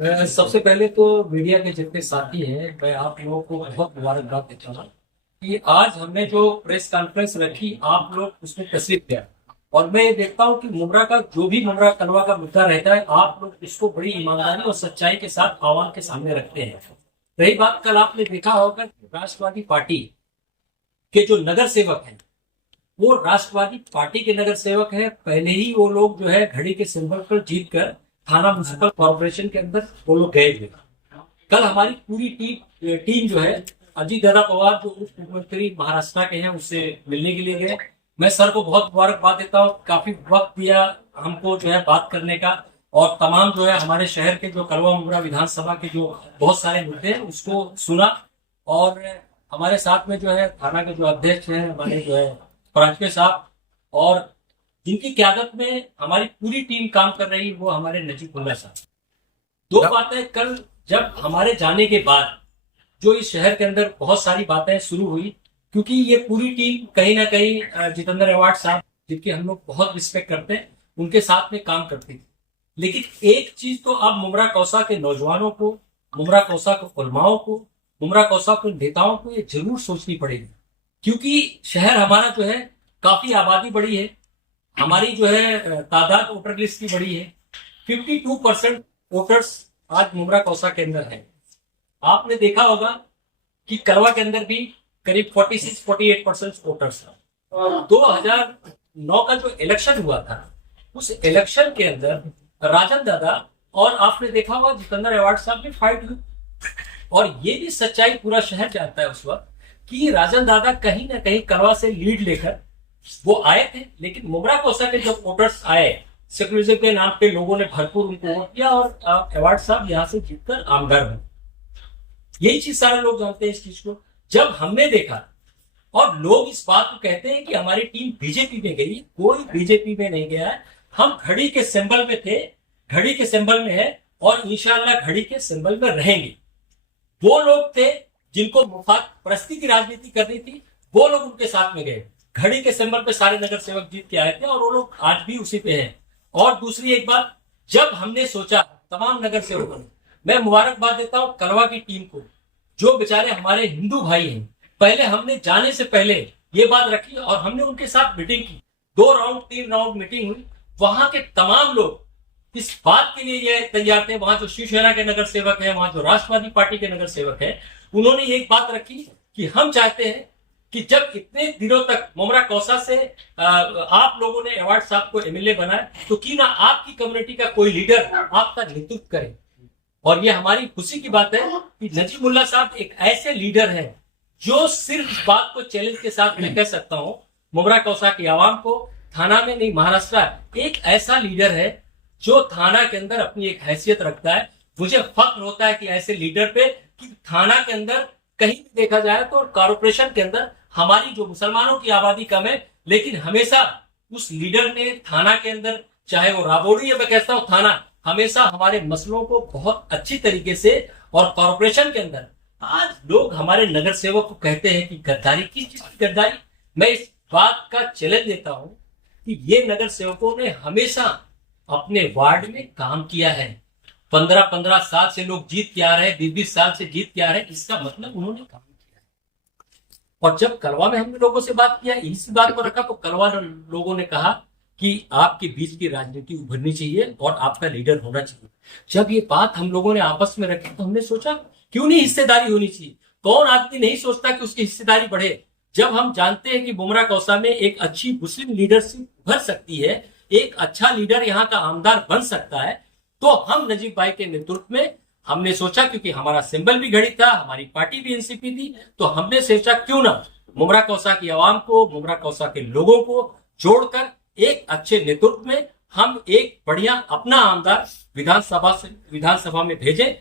सबसे पहले तो मीडिया के जितने साथी हैं, मैं आप लोगों को बहुत मुबारकबाद देता हूँ कि आज हमने जो प्रेस कॉन्फ्रेंस रखी, आप लोग उसमें तशरीफ दिया। और मैं ये देखता हूँ कि मुमरा का जो भी मुमरा कलवा का मुद्दा रहता है, आप लोग इसको बड़ी ईमानदारी और सच्चाई के साथ आवाम के सामने रखते हैं। रही बात, कल आपने देखा होगा राष्ट्रवादी पार्टी के जो नगर सेवक हैं, वो राष्ट्रवादी पार्टी के नगर सेवक है। पहले ही वो लोग जो है घड़ी के सिंबल पर जीत कर थाना म्युनिसिपल कॉर्पोरेशन के अंदर वो लोग गए थे। कल हमारी पूरी टीम जो है, अजीत दादा पवार जो उप मुख्यमंत्री महाराष्ट्र के हैं, उससे मिलने के लिए गए। मैं सर को बहुत मुबारकबाद देता हूँ, काफी वक्त दिया हमको जो है बात करने का, और तमाम जो है हमारे शहर के जो कलवा मुमरा विधानसभा के जो बहुत सारे मुद्दे हैं उसको सुना। और हमारे साथ में जो है थाना के जो अध्यक्ष हैं हमारे जो है परांजपे साहब, और जिनकी क्यादत में हमारी पूरी टीम काम कर रही, वो हमारे नजीबुल्ला साहब। दो बातें कल जब हमारे जाने के बाद जो इस शहर के अंदर बहुत सारी बातें शुरू हुई, क्योंकि ये पूरी टीम कहीं ना कहीं जितेंद्र अवार्ड साहब, जिनकी हम लोग बहुत रिस्पेक्ट करते हैं, उनके साथ में काम करती थी। लेकिन एक चीज तो अब मुमरा कौसा के नौजवानों को, मुमरा कौसा के उलमाओं को, मुमरा कौसा के नेताओं को ये जरूर सोचनी पड़ेगी, क्योंकि शहर हमारा जो है काफी आबादी बड़ी है, हमारी जो है तादाद वोटर लिस्ट की बड़ी है। 52% वोटर्स आज मुमरा कौसा के अंदर है। आपने देखा होगा कि कलवा के अंदर भी करीब 46-48% वोटर्स था। 2009 का जो इलेक्शन हुआ था, उस इलेक्शन के अंदर राजन दादा और आपने देखा होगा जितेंद्र अवार्ड साहब ने फाइट हुई। और ये भी सच्चाई पूरा शहर जानता है उस वक्त कि राजन दादा कहीं ना कहीं कलवा से लीड लेकर वो आए थे। लेकिन मुमरा कौसा के जब वोटर्स आए, सेक्युलरिज्म के नाम पे लोगों ने भरपूर उनको वोट किया, और अवार्ड साहब यहाँ से जीतकर आमदार हुए। यही चीज सारे लोग जानते हैं इस चीज को। जब हमने देखा, और लोग इस बात को कहते हैं कि हमारी टीम बीजेपी में गई, कोई बीजेपी में नहीं गया है। हम घड़ी के सिंबल में थे, घड़ी के सिंबल में है, और इंशाल्लाह घड़ी के सिंबल में रहेंगे। वो लोग थे जिनको मुफाद परस्ती की राजनीति करनी थी, वो लोग उनके साथ में गए। घड़ी के सिंबल पे सारे नगर सेवक जीत के आए थे, और वो लोग आज भी उसी पे हैं। और दूसरी एक बात, जब हमने सोचा तमाम नगर सेवकों ने, मैं मुबारकबाद देता हूं कलवा की टीम को, जो बेचारे हमारे हिंदू भाई हैं। पहले हमने जाने से पहले ये बात रखी, और हमने उनके साथ मीटिंग की, 2 राउंड 3 राउंड मीटिंग हुई। वहां के तमाम लोग इस बात के लिए ये तैयार थे, वहां जो शिवसेना के नगर सेवक है, वहां जो राष्ट्रवादी पार्टी के नगर सेवक है, उन्होंने एक बात रखी कि हम चाहते हैं कि जब इतने दिनों तक मुमरा कौसा से आप लोगों ने अवार्ड साहब को एमएलए बनाया, तो क्यों ना आपकी कम्युनिटी का कोई लीडर आपका नेतृत्व करे। और ये हमारी खुशी की बात है कि नजीबुल्ला साहब एक ऐसे लीडर हैं जो सिर्फ इस बात को चैलेंज के साथ मैं कह सकता हूं, मुमरा कौसा की आवाम को, थाना में नहीं महाराष्ट्र एक ऐसा लीडर है जो थाना के अंदर अपनी एक हैसियत रखता है। मुझे फख्र होता है कि ऐसे लीडर पे, कि थाना के अंदर कहीं भी देखा जाए तो कॉर्पोरेशन के अंदर हमारी जो मुसलमानों की आबादी कम है, लेकिन हमेशा उस लीडर ने थाना के अंदर, चाहे वो राबोड़ी या मैं कहता हूँ थाना, हमेशा हमारे मसलों को बहुत अच्छी तरीके से, और कॉर्पोरेशन के अंदर आज लोग हमारे नगर सेवक को कहते हैं कि गद्दारी, किस चीज की गद्दारी। मैं इस बात का चैलेंज देता हूं कि ये नगर सेवकों ने हमेशा अपने वार्ड में काम किया है। 15-15 साल से लोग जीत के आ रहे हैं, 20-20 साल से जीत के आ रहे हैं, इसका मतलब उन्होंने काम किया है। और जब कलवा में हमने लोगों से बात किया, इसी बात को रखा, तो कलवा लोगों ने कहा कि आपके बीच की राजनीति उभरनी चाहिए और आपका लीडर होना चाहिए। जब ये बात हम लोगों ने आपस में रखी, तो हमने सोचा क्यों नहीं हिस्सेदारी होनी चाहिए। कौन आदमी नहीं सोचता कि उसकी हिस्सेदारी बढ़े। जब हम जानते हैं कि मुमरा कौसा में एक अच्छी मुस्लिम लीडरशिप उभर सकती है, एक अच्छा लीडर यहाँ का आमदार बन सकता है, तो हम नजीब भाई के नेतृत्व में हमने सोचा, क्योंकि हमारा सिंबल भी घड़ी था, हमारी पार्टी भी एनसीपी थी, तो हमने सोचा क्यों ना मुमरा कौसा की आवाम को, मुमरा कौसा के लोगों को जोड़कर एक अच्छे नेतृत्व में हम एक बढ़िया अपना आमदार विधानसभा में भेजें,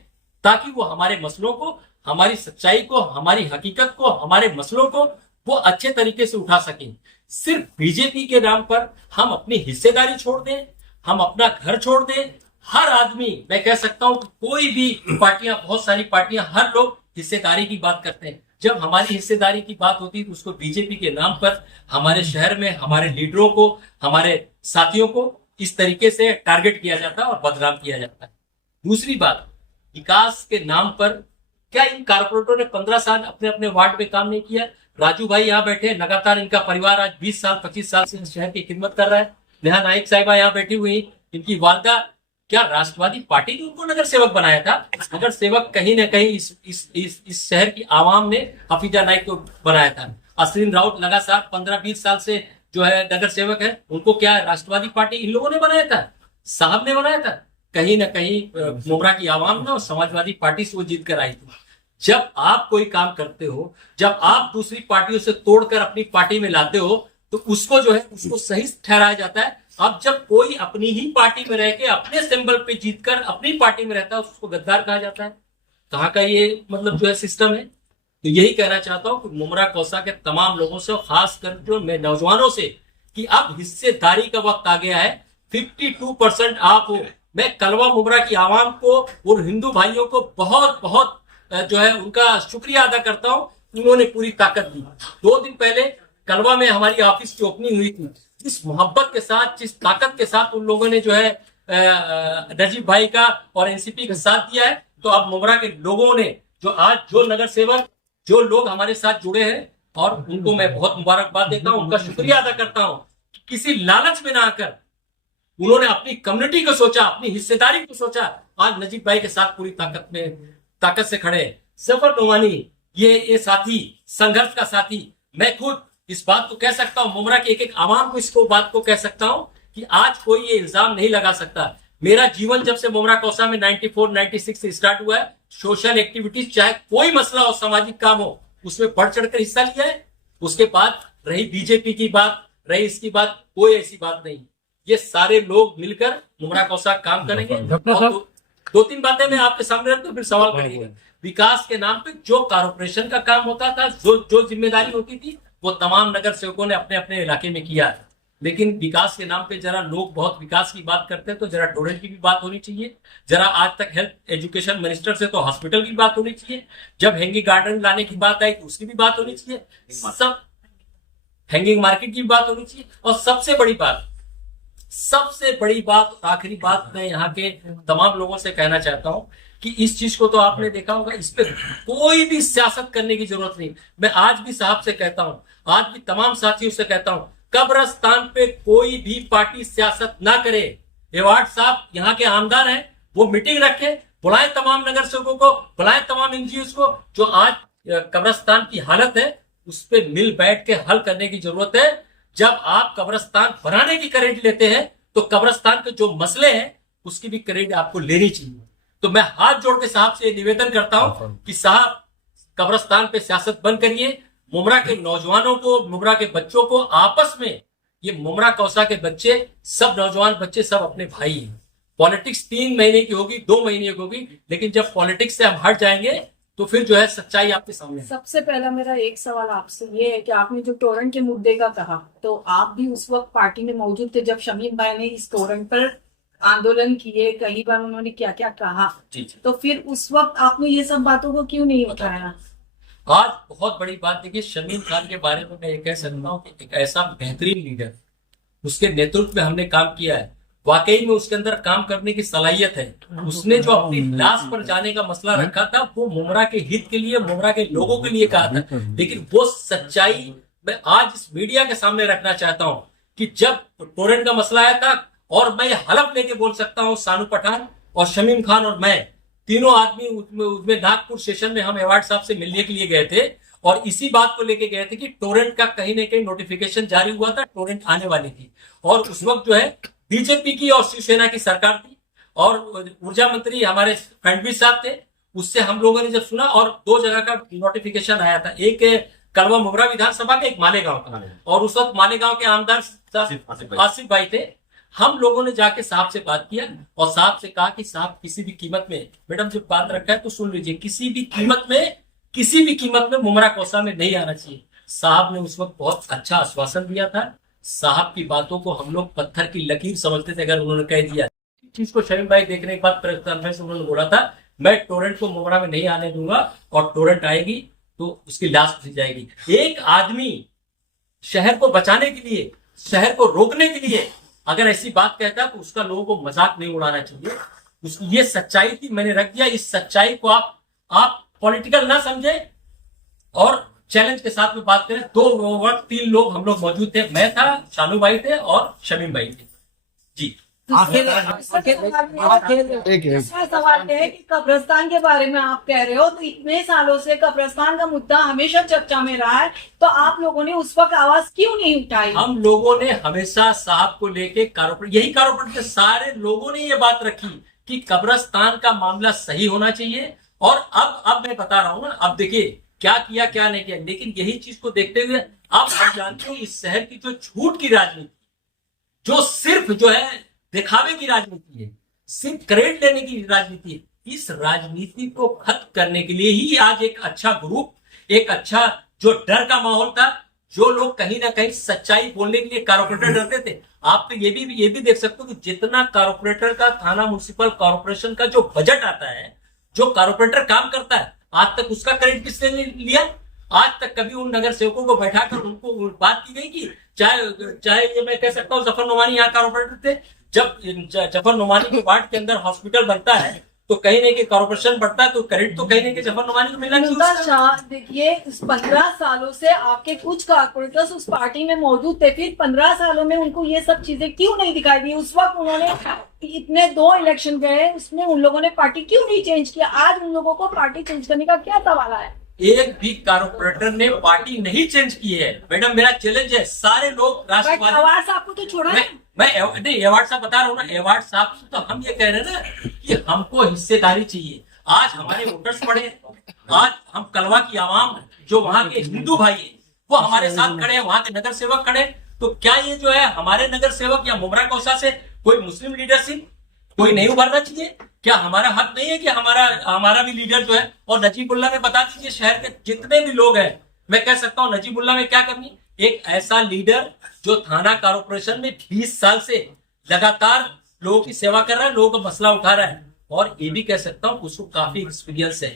ताकि वो हमारे मसलों को, हमारी सच्चाई को, हमारी हकीकत को, हमारे मसलों को वो अच्छे तरीके से उठा सकें। सिर्फ बीजेपी के नाम पर हम अपनी हिस्सेदारी छोड़ दें, हम अपना घर छोड़ दें। हर आदमी, मैं कह सकता हूं, कोई भी पार्टियां, बहुत सारी पार्टियां, हर लोग हिस्सेदारी की बात करते हैं। जब हमारी हिस्सेदारी की बात होती है तो उसको बीजेपी के नाम पर हमारे शहर में हमारे लीडरों को, हमारे साथियों को इस तरीके से टारगेट किया जाता है और बदनाम किया जाता है। दूसरी बात, विकास के नाम पर क्या इन कारपोरेटरों ने 15 साल अपने अपने वार्ड में काम नहीं किया? राजू भाई यहाँ बैठे हैं, लगातार इनका परिवार आज 20 साल 25 साल से शहर की खिदमत कर रहा है। नेहा नाइक साहिबा यहाँ बैठी हुई, इनकी वालदा, क्या राष्ट्रवादी पार्टी ने उनको नगर सेवक बनाया था? नगर सेवक कहीं ना कहीं इस शहर की आवाम ने हफीजा नाइक को बनाया था। अश्विन राउत लगातार 15-20 साल से जो है नगर सेवक है, उनको क्या राष्ट्रवादी पार्टी इन लोगों ने बनाया था? साहब ने बनाया था? कहीं ना कहीं मुमरा की आवाम ने और समाजवादी पार्टी से वो जीत कर आई थी। जब आप कोई काम करते हो, जब आप दूसरी पार्टियों से तोड़कर अपनी पार्टी में लाते हो, तो उसको जो है उसको सही ठहराया जाता है। अब जब कोई अपनी ही पार्टी में रह के अपने सिंबल पे जीतकर अपनी पार्टी में रहता है, उसको गद्दार कहा जाता है। कहाँ का ये मतलब जो है सिस्टम है? तो यही कहना चाहता हूं कि मुमरा कौसा के तमाम लोगों से, खासकर जो मैं नौजवानों से, कि अब हिस्सेदारी का वक्त आ गया है। 52% आप हो। मैं कलवा मुमरा की आवाम को और हिंदू भाइयों को बहुत बहुत जो है उनका शुक्रिया अदा करता हूं, उन्होंने पूरी ताकत दी। 2 दिन पहले कलवा में हमारी ऑफिस की ओपनिंग हुई थी। जिस मोहब्बत के साथ, जिस ताकत के साथ उन लोगों ने जो है नजीब भाई का और एनसीपी का साथ दिया है, तो अब मुमरा के लोगों ने जो आज जो नगर सेवक, जो लोग हमारे साथ जुड़े हैं, और उनको मैं बहुत मुबारकबाद देता हूं, उनका शुक्रिया अदा करता हूं। किसी लालच में ना आकर उन्होंने अपनी कम्युनिटी को सोचा, अपनी हिस्सेदारी को सोचा। आज नजीब भाई के साथ पूरी ताकत से खड़े हैं। सफर नोमानी ये साथी, संघर्ष का साथी, मैं खुद इस बात को कह सकता हूं, मुमरा के एक आवाम को इसको बात को कह सकता हूं कि आज कोई ये इल्जाम नहीं लगा सकता। मेरा जीवन जब से मुमरा कौसा में 94-96 से स्टार्ट हुआ है, सोशल एक्टिविटीज, चाहे कोई मसला हो, सामाजिक काम हो, उसमें बढ़ चढ़कर हिस्सा लिया है। उसके बाद रही बीजेपी की बात, रही इसकी बात, कोई ऐसी बात नहीं। ये सारे लोग मिलकर मुमरा कौसा काम करेंगे। 2-3 बातें मैं आपके सामने रख दूं, फिर सवाल करेंगे। विकास के नाम पे जो कारपोरेशन का काम होता था, जो जिम्मेदारी होती थी, वो तमाम नगर सेवकों ने अपने अपने इलाके में किया। लेकिन विकास के नाम पे जरा लोग बहुत विकास की बात करते हैं, तो जरा टोरेंट की भी बात होनी चाहिए। जरा आज तक हेल्थ एजुकेशन मिनिस्टर से तो हॉस्पिटल की बात होनी चाहिए। जब हैंगिंग गार्डन लाने की बात आई तो उसकी भी बात होनी चाहिए। सब हैंगिंग मार्केट की भी बात होनी चाहिए। और सबसे बड़ी बात, आखिरी बात मैं यहाँ के तमाम लोगों से कहना चाहता हूँ कि इस चीज को तो आपने देखा होगा, इस पे कोई भी सियासत करने की जरूरत नहीं। मैं आज भी साहब से कहता हूँ, आज भी तमाम साथियों से कहता हूँ, कब्रस्तान पे कोई भी पार्टी सियासत ना करे। एवार्ड साहब यहाँ के आमदार हैं, वो मीटिंग रखे, बुलाए तमाम नगर सेवकों को, बुलाए तमाम एनजीओ को। जो आज कब्रस्तान की हालत है, उस पे मिल बैठ के हल करने की जरूरत है। जब आप कब्रस्तान बनाने की क्रेडिट लेते हैं, तो कब्रस्तान के जो मसले हैं उसकी भी क्रेडिट आपको लेनी चाहिए। तो मैं हाथ जोड़ के साहब से निवेदन करता हूं कि साहब, कब्रस्तान पे सियासत बंद करिए। मुमरा के नौजवानों को, मुमरा के बच्चों को आपस में, ये मुमरा कौसा के बच्चे, सब नौजवान बच्चे सब अपने भाई हैं। पॉलिटिक्स 3 महीने की होगी, 2 महीने की होगी, लेकिन जब पॉलिटिक्स से हम हट जाएंगे तो फिर जो है सच्चाई आपके सामने। सबसे पहला मेरा एक सवाल आपसे ये है कि आपने जो टोरेंट के मुद्दे का कहा, तो आप भी उस वक्त पार्टी में मौजूद थे जब शमीम भाई ने इस टोरेंट पर आंदोलन किए, कई बार उन्होंने क्या क्या कहा। जी। तो फिर उस वक्त आपने ये सब बातों को क्यों नहीं उठाया? आज बहुत बड़ी बात देखिए, शमीम खान के बारे में मैं ये कह सकता हूँ कि एक ऐसा बेहतरीन लीडर, उसके नेतृत्व में हमने काम किया है। वाकई में उसके अंदर काम करने की सलाहियत है। उसने जो अपनी लाश पर जाने का मसला रखा था, वो मुमरा के हित के लिए, मुमरा के लोगों के लिए कहा था। लेकिन वो सच्चाई मैं आज इस मीडिया के सामने रखना चाहता हूं कि जब टोरेंट का मसला आया था, और मैं हलफ लेके बोल सकता हूं, सानू पठान और शमीम खान और मैं तीनों आदमी उसमें नागपुर स्टेशन में हम एवार्ड साहब से मिलने के लिए गए थे, और इसी बात को लेके गए थे कि टोरेंट का कहीं ना कहीं नोटिफिकेशन जारी हुआ था, टोरेंट आने वाली थी। और उस वक्त जो है बीजेपी की और शिवसेना की सरकार थी, और ऊर्जा मंत्री हमारे फडणवीस साहब थे। उससे हम लोगों ने जब सुना, और 2 जगह का नोटिफिकेशन आया था, एक कलवा मुमरा विधानसभा का, एक मालेगांव का, और उस वक्त मालेगांव के आमदार आसिफ भाई थे। हम लोगों ने जाके साहब से बात किया और साहब से कहा कि साहब किसी भी कीमत में, मैडम जब बात रखा है तो सुन लीजिए, किसी भी कीमत में मुमरा कौसा में नहीं आना चाहिए। साहब ने उस वक्त बहुत अच्छा आश्वासन दिया था। साहब की बातों को हम लोग पत्थर की लकीर समझते थे। अगर उन्होंने कह दिया चीज को, शमीम भाई देखने के बाद प्रेस कॉन्फ्रेंस में उन्होंने बोला था, मैं टोरेंट को मुमरा में नहीं आने दूंगा, और टोरेंट आएगी तो उसकी लाश उठी जाएगी। एक आदमी शहर को बचाने के लिए, शहर को रोकने के लिए अगर ऐसी बात कहता है, तो उसका लोगों को मजाक नहीं उड़ाना चाहिए। ये सच्चाई थी, मैंने रख दिया। इस सच्चाई को आप पॉलिटिकल ना समझे और चैलेंज के साथ में बात करें। 3 लोग हम लोग मौजूद थे, मैं था, शानू भाई थे और शमीम भाई थे जी। दूसरा सवाल है कि कब्रिस्तान के बारे में आप कह रहे हो, तो इतने सालों से कब्रिस्तान का मुद्दा हमेशा चर्चा में रहा है, तो आप लोगों ने उस वक्त आवाज क्यों नहीं उठाई? हम लोगों ने हमेशा साहब को लेके कारपोरेट के सारे लोगों ने ये बात रखी कि कब्रिस्तान का मामला सही होना चाहिए। और अब मैं बता रहा हूं ना, अब देखिए क्या किया क्या नहीं किया, लेकिन यही चीज को देखते हुए अब हम जानते हैं इस शहर की जो झूठ की राजनीति, जो सिर्फ जो है दिखावे की राजनीति है, सिर्फ क्रेडिट लेने की राजनीति है, इस राजनीति को खत्म करने के लिए ही आज एक अच्छा ग्रुप, एक अच्छा जो डर का माहौल था, जो लोग कहीं ना कहीं सच्चाई बोलने के लिए कारपोरेटर डरते थे। आप तो ये भी देख सकते हो कि जितना कारपोरेटर का, थाना म्युनिसिपल कॉर्पोरेशन का जो बजट आता है, जो कारपोरेटर काम करता है, आज तक उसका क्रेडिट किसने लिया? आज तक कभी उन नगर सेवकों को बैठाकर उनको बात की गई कि चाहे ये मैं कह सकता हूँ जफर नुमानी यहाँ कारपोरेटर थे, जब जफर नुमानी के वार्ड के अंदर हॉस्पिटल बनता है तो कहीं नहीं कि कॉर्पोरेशन बढ़ता है, तो क्रेडिट तो कहीं नहीं कि जफर नुमानी को मिलना चाहिए। देखिए 15 सालों से आपके कुछ कारपोरेटर्स उस पार्टी में मौजूद थे, फिर 15 सालों में उनको ये सब चीजें क्यों नहीं दिखाई दी? उस वक्त उन्होंने इतने 2 इलेक्शन गए, उसमें उन लोगों ने पार्टी क्यों नहीं चेंज किया? आज उन लोगों को पार्टी चेंज करने का क्या सवाल है? एक भी कारपोरेटर ने पार्टी नहीं चेंज की है मैडम, मेरा चैलेंज है। सारे लोग राष्ट्रवादी। अवार्ड साहब को तो छोड़ा मैं अवार्ड साहब बता रहा हूँ ना, अवार्ड साहब तो हम ये कह रहे हैं ना कि हमको हिस्सेदारी चाहिए। आज हमारे वोटर्स पड़े, आज हम कलवा की आवाम जो वहाँ के हिंदू भाई है वो हमारे साथ खड़े हैं, वहाँ के नगर सेवक खड़े। तो क्या ये जो है हमारे नगर सेवक या मुमरा कौसा से कोई मुस्लिम लीडरशिप कोई नहीं उभरना चाहिए? क्या हमारा हक नहीं है कि हमारा भी लीडर जो है? और नजीबुल्ला में बता दीजिए, शहर के जितने भी लोग हैं, मैं कह सकता हूँ नजीबुल्ला में क्या कमी? एक ऐसा लीडर जो थाना कॉर्पोरेशन में 20 साल से लगातार लोगों की सेवा कर रहा है, लोगों का मसला उठा रहा है, और ये भी कह सकता हूँ उसको काफी एक्सपीरियंस है।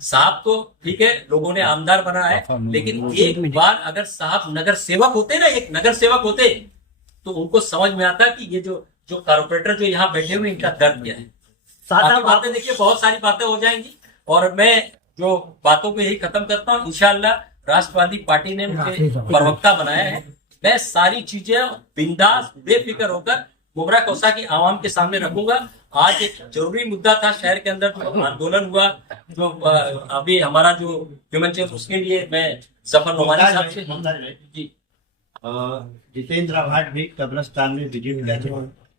साहब तो ठीक है, लोगों ने आमदार बना है, लेकिन एक बार अगर साहब नगर सेवक होते ना, एक नगर सेवक होते, तो उनको समझ में आता कि ये जो कॉर्पोरेटर जो यहाँ बैठे हुए इनका दर्द क्या है। बाकी बातें देखिए, बहुत सारी बातें हो जाएंगी, और मैं जो बातों को यही खत्म करता हूँ। इंशाल्लाह राष्ट्रवादी पार्टी ने मुझे प्रवक्ता बनाया है, मैं सारी चीजें बिंदास बेफिक्र होकर मुमरा कौसा की आवाम के सामने रखूंगा। आज एक जरूरी मुद्दा था शहर के अंदर, जो आंदोलन हुआ, जो अभी हमारा जो ह्यूमन चेंज, उसके लिए मैं जफर नुमानी साहब से जी। जितेंद्र आवाड भी कब्रिस्तान में विजिट करते,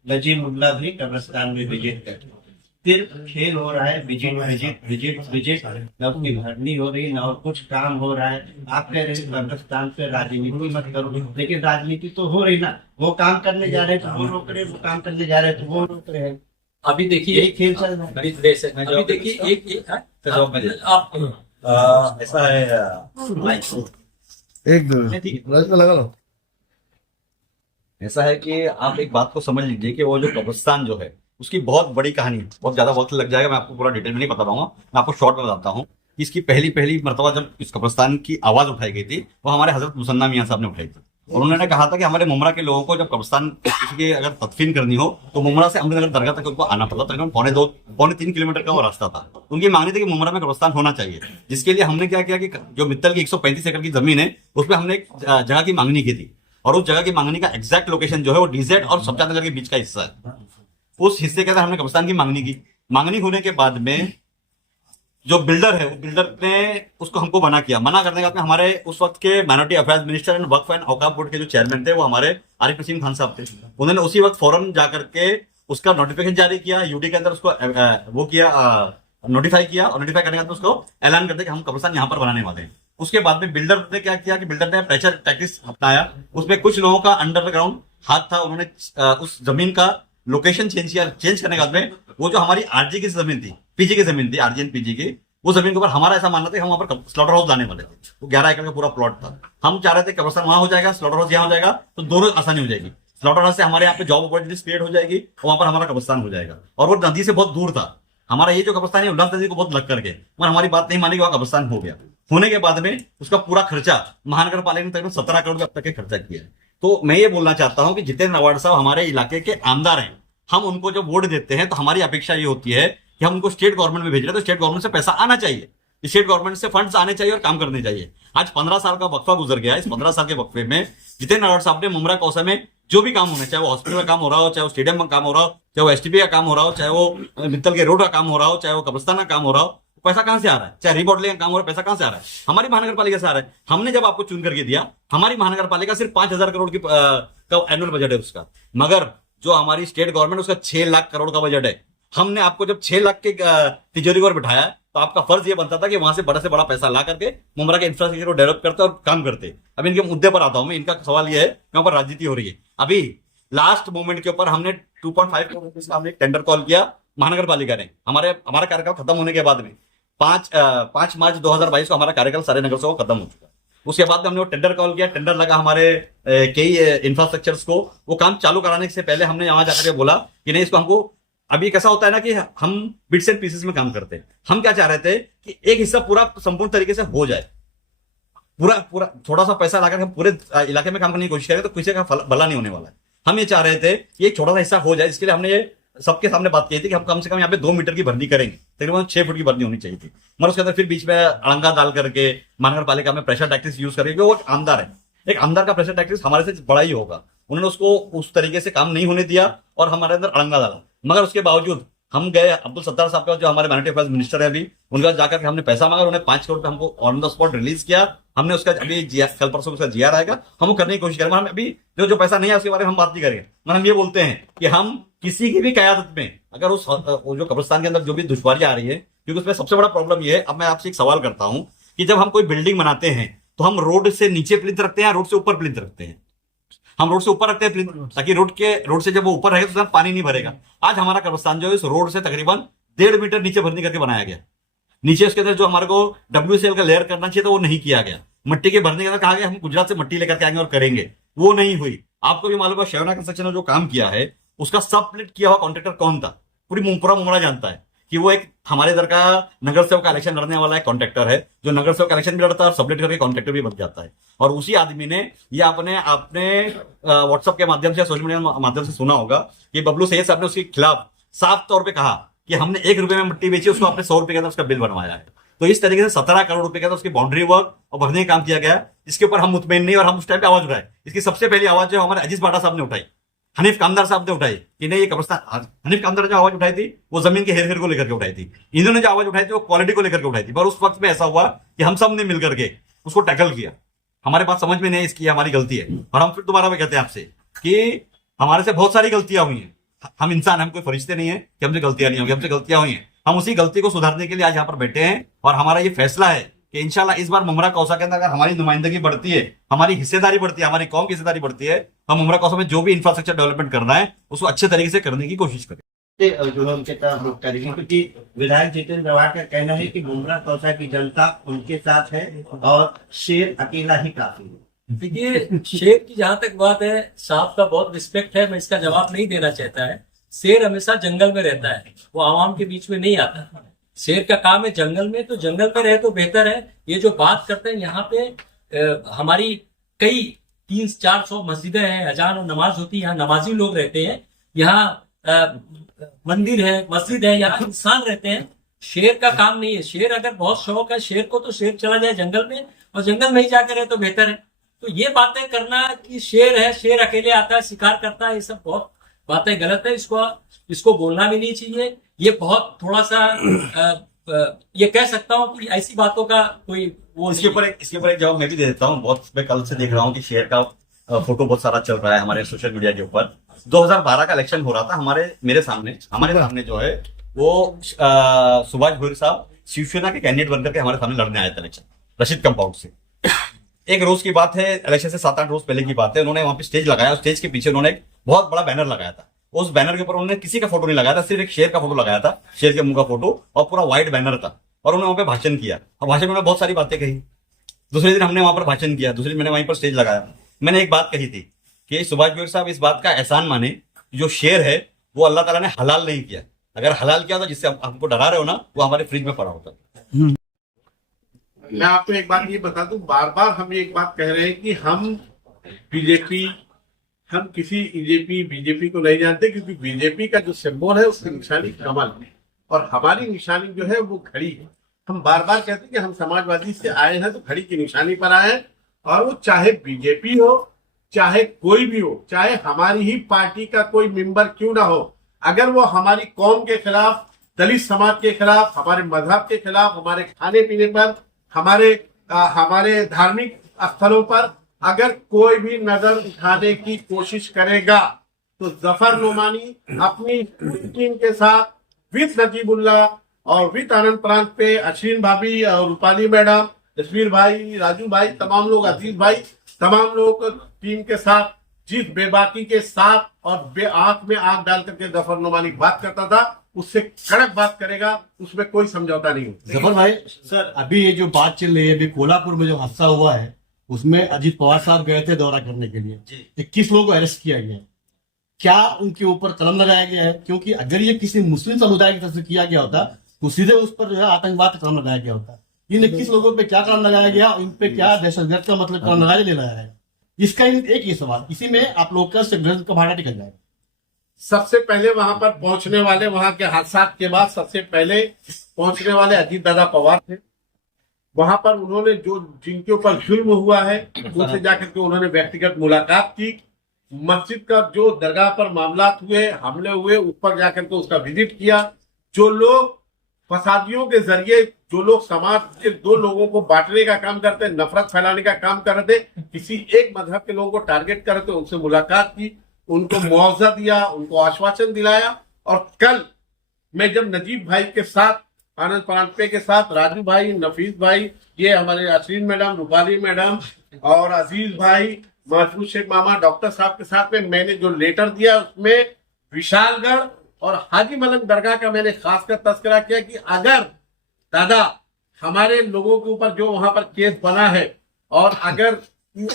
नजीमुल्ला भी कब्रिस्तान में विजिट करते, सिर्फ खेल हो रहा है, विजिट विजिट विजिट विजिट, न उसकी भरनी हो रही, न और कुछ काम हो रहा है। आप कह रहे हैं कब्रिस्तान पे राजनीति मत करो, लेकिन राजनीति तो हो रही ना। वो काम करने जा रहे तो वो रोक रहे, वो काम करने जा रहे तो वो रोक रहे हैं। अभी देखिए यही खेल चल रहा है। अभी देखिए ऐसा है, एक दो लगा लो। ऐसा है कि आप एक बात को समझ लीजिए कि वो जो कब्रिस्तान जो है उसकी बहुत बड़ी कहानी है, बहुत ज्यादा वक्त लग जाएगा, मैं आपको पूरा डिटेल में नहीं बता पाऊंगा, मैं आपको शॉर्ट में बताता हूँ। इसकी पहली मर्तबा जब इस कब्रिस्तान की आवाज उठाई गई थी, वो हमारे हजरत मुसन्ना मियां साहब ने उठाई थी, और उन्होंने कहा था कि हमारे मुमरा के लोगों को जब कब्रिस्तान किसी की अगर तदफीन करनी हो तो मुमरा से अमृतनगर दरगाह तक उनको आना पड़ता, तकरीबन 2.5-3 किलोमीटर का वो रास्ता था। उनकी मांगनी थी कि मुमरा में कब्रिस्तान होना चाहिए, जिसके लिए हमने क्या किया कि जो मित्तल की 135 एकड़ की जमीन है उस पर हमने एक जगह की मांगनी की थी, और उस जगह की मांगनी का एग्जैक्ट लोकेशन जो है वो डीजेड और सब्जाद नगर के बीच का हिस्सा है। उस हिस्से के अंदर हमने कब्रिस्तान की मांगनी की। मांगनी होने के बाद में जो बिल्डर है, वो बिल्डर ने उसको हमको मना किया। मना करने के बाद में हमारे उस वक्त के minority affairs minister and Waqf and Auqaf board के जो चेयरमैन थे वो हमारे आरिफ नसीम खान साहब थे। उन्होंने उसी वक्त फौरन जाकर के उसका नोटिफिकेशन जारी किया, यूडी के अंदर उसको वो किया, नोटिफाई किया, और नोटिफाई करने के बाद उसको ऐलान कर दिया कि हम कब्रिस्तान यहाँ पर बनाने वाले हैं। उसके बाद में बिल्डर ने क्या किया कि बिल्डर ने प्रेशर टैक्टिक्स अपनाया। उसमें कुछ लोगों का अंडरग्राउंड हाथ था, उन्होंने उस जमीन का लोकेशन चेंज किया। चेंज करने के बाद में वो जो हमारी आरजी की जमीन थी, पीजी की जमीन थी, आरजी एंड पीजी की, वो जमीन के ऊपर हमारा ऐसा मानना था कि हम वहां पर स्लॉटर हाउस लाने वाले थे। वो 11 एकड़ का पूरा प्लॉट था। हम चाह रहे थे कब्रिस्तान वहां हो जाएगा, स्लॉटर हाउस यहाँ हो जाएगा, तो दोनों आसानी हो जाएगी। स्लॉटर हाउस से हमारे यहाँ पे जॉब अपॉर्चुनिटीज क्रिएट हो जाएगी, वहां पर हमारा कब्रिस्तान हो जाएगा। और वो नदी से बहुत दूर था, हमारा ये जो कब्रिस्तान है उल्लास नदी को बहुत लग करके, और हमारी बात नहीं मानी कि वहां कब्रिस्तान हो गया। होने के बाद में उसका पूरा खर्चा महानगर पालिका ने तकरीबन 17 करोड़ अब तक के खर्चा किया है। तो मैं ये बोलना चाहता हूं कि जितेंद्र आवाड साहब हमारे इलाके के आमदार हैं, हम उनको जब वोट देते हैं तो हमारी अपेक्षा ये होती है कि हम उनको स्टेट गवर्नमेंट में भेज रहे हैं तो स्टेट गवर्नमेंट से पैसा आना चाहिए, स्टेट गवर्नमेंट से फंड्स आने चाहिए और काम करने चाहिए। आज 15 साल का वक्फा गुजर गया। इस 15 साल के वक्फे में जितेंद्र आव्हाड साहब ने मुमरा कौसा में जो भी काम होने, चाहे वो हॉस्पिटल का काम हो रहा हो, चाहे वो स्टेडियम का काम हो रहा हो, चाहे वो एसटीपी का काम हो रहा हो, चाहे वो मित्तल के रोड का काम हो रहा हो, चाहे वो कब्रिस्तान का काम हो रहा हो, पैसा कहां से आ रहा है? चाहे रिमॉडलिंग का काम हो रहा है, पैसा कहां से आ रहा है? हमारी महानगर पालिका से आ रहा है। हमने जब आपको चुन करके दिया, हमारी महानगर पालिका सिर्फ 5,000 करोड़ की का एनुअल बजट है उसका, मगर जो हमारी स्टेट गवर्नमेंट उसका 6 लाख करोड़ का बजट है। हमने आपको जब 6 लाख के तिजोरी पर बिठाया तो आपका फर्ज ये बनता था कि वहां से बड़ा पैसा ला करके मुमरा के इंफ्रास्ट्रक्चर को डेवलप करते और काम करते। अब इनके मुद्दे पर आता हूं मैं। इनका सवाल ये है कि वहां पर राजनीति हो रही है। अभी लास्ट मोमेंट के ऊपर हमने 2.5 करोड़ रुपए का हमने एक टेंडर कॉल किया महानगर पालिका ने। हमारा कार्यकाल खत्म होने के बाद में 5 मार्च 2022 को हमारा कार्यकाल सारे नगर से खत्म हो चुका। उसके बाद हमने वो टेंडर कॉल किया, टेंडर लगा हमारे कई इंफ्रास्ट्रक्चर्स को। वो काम चालू कराने से पहले हमने वहां जाकर के बोला कि नहीं, इसको हमको, अभी कैसा होता है ना कि हम बिट्स एंड पीसेस में काम करते हैं। हम क्या चाह रहे थे कि एक हिस्सा पूरा संपूर्ण तरीके से हो जाए, पूरा थोड़ा सा पैसा लाकर हम पूरे इलाके में काम करने की कोशिश करें तो किसी का भला नहीं होने वाला है। हम ये चाह रहे थे कि एक छोटा सा हिस्सा हो जाए। इसके लिए हमने ये सबके सामने बात की थी कि हम कम से कम यहाँ पे 2 मीटर की भरनी करेंगे, तकरीबन 6 फुट की भरनी होनी चाहिए थी। मगर उसके अंदर फिर बीच में अड़ंगा डाल करके महानगर पालिका में प्रेशर टैक्टिक्स यूज करके, वो एक आमदार है, एक आमदार का प्रेशर टैक्टिक्स हमारे से बड़ा ही होगा। उन्होंने उसको उस तरीके से काम नहीं होने दिया और हमारे अंदर अड़ंगा डाला। मगर उसके बावजूद हम गए, अब्दुल सत्तार साहब का जो हमारे माइनॉरिटी अफेयर्स मिनिस्टर है अभी, उनके पास जाकर के हमने पैसा मांगा। उन्होंने 5 करोड़ हमको ऑन द स्पॉट रिलीज किया। हमने उसका अभी कल परसों उसका जीआर आएगा, हम वो करने की कोशिश करेंगे। हम अभी जो पैसा नहीं है उसके बारे में हम बात नहीं करेंगे, मगर हम ये बोलते हैं कि हम किसी की भी कयादत में अगर उस जो कब्रिस्तान के अंदर जो भी दुश्वारियां आ रही है, क्योंकि उसमें सबसे बड़ा प्रॉब्लम ये है। अब मैं आपसे एक सवाल करता हूं कि जब हम कोई बिल्डिंग बनाते हैं तो हम रोड से नीचे प्लिंथ रखते हैं, रोड से ऊपर प्लिंथ रखते हैं। हम रोड से ऊपर रखते हैं प्लिंथ ताकि रोड से जब वो ऊपर रहेगा तो पानी नहीं भरेगा। आज हमारा कब्रिस्तान जो है इस रोड से तकरीबन 1.5 मीटर नीचे भरनी करके बनाया गया। नीचे उसके अंदर जो हमारे को WCL का लेयर करना चाहिए तो वो नहीं किया गया। मट्टी के भरने के अंदर कहा गया हम गुजरात से मट्टी लेकर के आएंगे और करेंगे, वो नहीं हुई। आपको भी मालूम है शेवना कंस्ट्रक्शन ने जो काम किया है उसका सब प्लिट किया हुआ कॉन्ट्रैक्टर कौन था? पूरा मुमरा जानता है कि वो एक हमारे इधर का नगर सेवक का इलेक्शन लड़ने वाला एक कॉन्ट्रैक्टर है, जो नगर सेवक का इलेक्शन भी लड़ता है और सबलेट करके कॉन्ट्रैक्टर भी बन जाता है। और उसी आदमी ने ये अपने व्हाट्सएप के माध्यम से, सोशल मीडिया के माध्यम से सुना होगा कि बबलू सैयद साहब ने उसके खिलाफ साफ तौर पर कहा कि हमने 1 रुपए में मिट्टी बेची, उसको आपने 100 रुपए के अंदर उसका बिल बनवाया है। तो इस तरीके से 17 करोड़ रुपए का उसकी बाउंड्री वर्क और भरने का काम किया गया। इसके ऊपर हम मुतमईन नहीं और हम उस टाइम पे आवाज उठाए। इसकी सबसे पहली आवाज जो हमारे अजीज बाटा साहब ने उठाई, हनीफ कामदार साहब ने उठाई कि नहीं ये कब्रिस्तान। हनीफ कामदार ने जो आवाज उठाई थी वो जमीन के हेर फेर को लेकर के उठाई थी। इन्होंने जो आवाज उठाई थी वो क्वालिटी को लेकर के उठाई थी। पर उस वक्त में ऐसा हुआ कि हम सब ने मिलकर के उसको टैकल किया। हमारे पास समझ में नहीं इसकी हमारी गलती है और हम फिर दोबारा भी कहते हैं आपसे कि हमारे से बहुत सारी गलतियां हुई हैं। हम इंसान, हम कोई फरिश्ते नहीं है कि हमसे गलतियां नहीं होंगी, हमसे गलतियां हुई हैं। हम उसी गलती को सुधारने के लिए आज यहाँ पर बैठे हैं और हमारा ये फैसला है कि इंशाल्लाह इस बार मुमरा कौसा के अंदर अगर हमारी नुमाइंदगी बढ़ती है, हमारी हिस्सेदारी बढ़ती है, हमारी कौम की हिस्सेदारी बढ़ती है, हम मुमरा कौसा में जो भी इंफ्रास्ट्रक्चर डेवलपमेंट करना है उसको अच्छे तरीके से करने की कोशिश करें। जो है उनके तरफ रुख करेंगे, क्योंकि विधायक जितेंद्र आव्हाड का कहना है कि मुमरा कौसा की जनता उनके साथ है और शेर अकेला ही काफी है। देखिए, शेर की जहां तक बात है, साहब का बहुत रिस्पेक्ट है, मैं इसका जवाब नहीं देना चाहता है। शेर हमेशा जंगल में रहता है, वो आवाम के बीच में नहीं आता। शेर का काम है जंगल में, तो जंगल में रहे तो बेहतर है। ये जो बात करते हैं यहाँ पे हमारी कई 300-400 मस्जिदें हैं, अजान और नमाज होती है, यहाँ नमाजी लोग रहते हैं, यहाँ मंदिर है, मस्जिद है, यहाँ इंसान रहते हैं। शेर का काम नहीं है। शेर अगर बहुत शौक है शेर को, तो शेर चला जाए जंगल में और जंगल में ही जाकर रहे तो बेहतर है। तो ये बातें करना कि शेर है, शेर अकेले आता है, शिकार करता है, ये सब बहुत बातें गलत है। इसको बोलना भी नहीं चाहिए। ये बहुत थोड़ा सा ये कह सकता हूँ कि ऐसी बातों का कोई वो इसके ऊपर एक जवाब मैं भी दे देता हूँ। बहुत मैं कल से देख रहा हूँ कि शेर का फोटो बहुत सारा चल रहा है हमारे सोशल मीडिया के ऊपर। 2012 का इलेक्शन हो रहा था, हमारे सामने जो है वो सुभाष भोईर साहब शिवसेना के कैंडिडेट बनकर के हमारे सामने लड़ने आए थे इलेक्शन, रशीद कंपाउंड से। एक रोज की बात है, इलेक्शन से 7-8 रोज पहले की बात है। उन्होंने वहां पे स्टेज लगाया, स्टेज के पीछे उन्होंने एक बहुत बड़ा बैनर लगाया था। उस बैनर के ऊपर उन्होंने किसी का फोटो नहीं लगाया था, सिर्फ एक शेर का फोटो लगाया था, शेर के मुंह का फोटो, और पूरा व्हाइट बैनर था। और उन्होंने वहां पे भाषण किया और भाषण में उन्होंने बहुत सारी बातें कही। दूसरे दिन हमने वहां पर भाषण किया, दूसरे दिन मैंने वहीं पर स्टेज लगाया। मैंने एक बात कही थी कि सुभाष भोईर साहब इस बात का एहसान माने, जो शेर है वो अल्लाह ताला ने हलाल नहीं किया। अगर हलाल किया तो जिससे हमको डरा रहे हो ना, वो हमारे फ्रिज में पड़ा होता। मैं आपको एक बात ये बता दूं, बार बार हम एक बात कह रहे हैं कि हम बीजेपी, हम किसी बीजेपी बीजेपी को नहीं जानते, क्योंकि बीजेपी का जो सिंबल है उसकी निशानी कमल है और हमारी निशानी जो है वो घड़ी है। हम बार बार कहते हैं कि हम समाजवादी से आए हैं तो घड़ी की निशानी पर आए हैं, और वो चाहे बीजेपी हो चाहे कोई भी हो, चाहे हमारी ही पार्टी का कोई मेंबर क्यों ना हो, अगर वो हमारी कौम के खिलाफ, दलित समाज के खिलाफ, हमारे मजहब के खिलाफ, हमारे खाने पीने पर, हमारे धार्मिक स्थलों पर अगर कोई भी नजर उठाने की कोशिश करेगा तो जफर नोमानी अपनी टीम के साथ विद नजीबुल्लाह और विद आनंद प्रांत पे अश्विन भाभी और रूपाली मैडम, जसवीर भाई, राजू भाई, तमाम लोग, अजीज भाई, तमाम लोग टीम के साथ जिस बेबाकी के साथ और आंख में आंख डाल करके जफर नोमानी बात करता था, उससे कड़क बात करेगा, उसमें कोई समझौता नहीं होता। जफर भाई सर, अभी ये जो बात चल रही है, अभी कोल्हापुर में जो हादसा हुआ है उसमें अजीत पवार साहब गए थे दौरा करने के लिए, 21 लोगों को अरेस्ट किया गया है। क्या उनके ऊपर कलम लगाया गया है? क्योंकि अगर ये किसी मुस्लिम समुदाय की तरफ से किया गया होता तो सीधे उस पर जो है आतंकवाद का कलम लगाया गया होता। इन 21 लोगों पे क्या कलम लगाया गया, इन पे क्या दहशतगर्द का मतलब कलम लगाया ले रहा है, इसका एक ही सवाल, इसी में आप लोग का सिग्नल का भाड़ा टिकल जाएगा। सबसे पहले वहां पर पहुंचने वाले, वहां के हादसा के बाद सबसे पहले पहुंचने वाले अजीत दादा पवार थे। वहां पर उन्होंने जो जिनके ऊपर जुल्म हुआ है उनसे जाकर के उन्होंने व्यक्तिगत मुलाकात की। मस्जिद का जो दरगाह पर मामलात हुए, हमले हुए, उस पर जाकर के उसका विजिट किया। जो लोग फसादियों के जरिए, जो लोग समाज के दो लोगों को बांटने का काम करते, नफरत फैलाने का काम कर रहे थे, किसी एक मजहब के लोगों को टारगेट कर रहे थे, उनसे मुलाकात की, उनको मुआवजा दिया, उनको आश्वासन दिलाया। और कल मैं जब नजीब भाई के साथ, आनंद प्रांत के साथ, राजू भाई, नफीस भाई, ये हमारे अश्विन मैडम, रूपाली मैडम और अजीज भाई, महफूज शेख मामा, डॉक्टर साहब के साथ में मैंने जो लेटर दिया उसमें विशालगढ़ और हाजी मलंग दरगाह का मैंने खासकर तस्करा किया कि अगर दादा हमारे लोगों के ऊपर जो वहां पर केस बना है, और अगर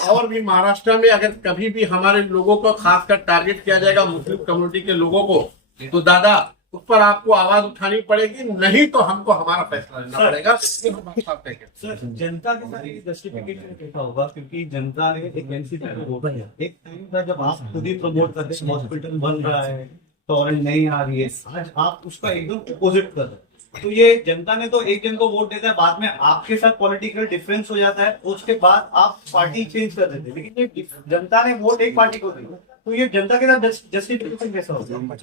और भी महाराष्ट्र में अगर कभी भी हमारे लोगों को खासकर टारगेट किया जाएगा, मुस्लिम कम्युनिटी के लोगों को, तो दादा उस पर आपको आवाज उठानी पड़ेगी, नहीं तो हमको हमारा फैसला लेना पड़ेगा। सर, जनता के साथ एक जस्टिफिकेशन कैसा होगा, क्योंकि जनता ने एक एक टाइम था जब आप खुद ही प्रमोट करते हैं हॉस्पिटल बन रहा है, टॉरेंट नहीं आ रही है, आज आप उसका एकदम अपोजिट कर रहे हैं। तो ये जनता ने तो एक जन को वोट देता है, बाद में आपके साथ पॉलिटिकल डिफरेंस हो जाता है, उसके बाद आप पार्टी चेंज कर देते हैं, लेकिन ये जनता ने वोट एक पार्टी को दिया, तो ये जनता के साथ जस्टिफिकेशन कैसा होगा?